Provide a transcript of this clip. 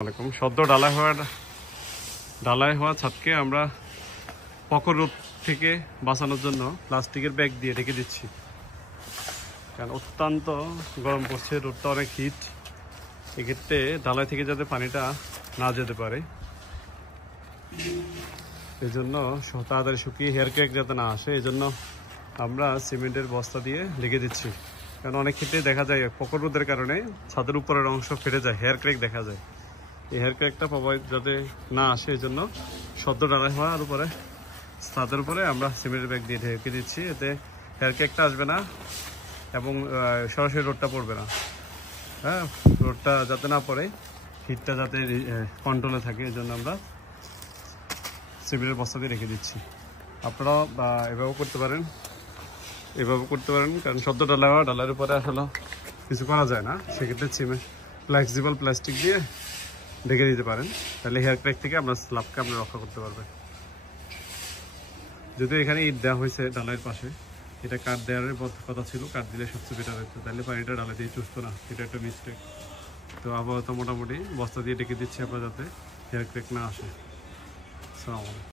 সদ্য ঢালাই হওয়া ছাদকে আমরা প্রখর রোদ থেকে বাঁচানোর জন্য প্লাস্টিকের ব্যাগ দিয়ে ঢেকে দিচ্ছি, কারণ অত্যন্ত গরম পড়ছে, রোদটা অনেক হিট। এক্ষেত্রে ঢালাই থেকে যাতে পানিটা না যেতে পারে, এই জন্য তাড়াতাড়ি শুকিয়ে হেয়ার ক্র্যাক যাতে না আসে, এই জন্য আমরা সিমেন্টের বস্তা দিয়ে ঢেকে দিচ্ছি। কারণ অনেক ক্ষেত্রে দেখা যায় প্রখর রোদের কারণে ছাদের উপরের অংশ ফেটে যায়, হেয়ার ক্র্যাক দেখা যায়। এই হেয়ার ক্র্যাকটা প্রভাবিত যাতে না আসে, এই জন্য সদ্য ঢালাই হওয়ার উপরে ছাদের উপরে আমরা সিমেন্টের ব্যাগ দিয়ে ঢেকে দিচ্ছি। এতে হেয়ার ক্র্যাকটা আসবে না এবং সরাসরি রোদটা পড়বে না। হ্যাঁ, রোদটা যাতে না পড়ে, হিটটা যাতে কন্ট্রোলে থাকে, এই জন্য আমরা সিমেন্টের বস্তা দিয়ে রেখে দিচ্ছি। আপনারাও এভাবে করতে পারেন, কারণ সদ্য ডালার উপরে আসলে কিছু করা যায় না। সেক্ষেত্রে ফ্লেক্সিবল প্লাস্টিক দিয়ে ঢেকে দিতে পারেন, তাহলে হেয়ার ক্র্যাক থেকে আপনার স্ল্যাবকে আপনি রক্ষা করতে পারবেন। যদিও এখানে ইট দেওয়া হয়েছে ডালাইয়ের পাশে, এটা কাঠ দেওয়ার কথা ছিল, কাঠ দিলে সবচেয়ে বেটার হতো, তাহলে পানিটা ডালা দিয়ে চুষতো না, এটা একটা মিস্টেক। তো আপাতত মোটামুটি বস্তা দিয়ে ঢেকে দিচ্ছি আপনার, যাতে হেয়ার ক্র্যাক না আসে। আসসালামু আলাইকুম।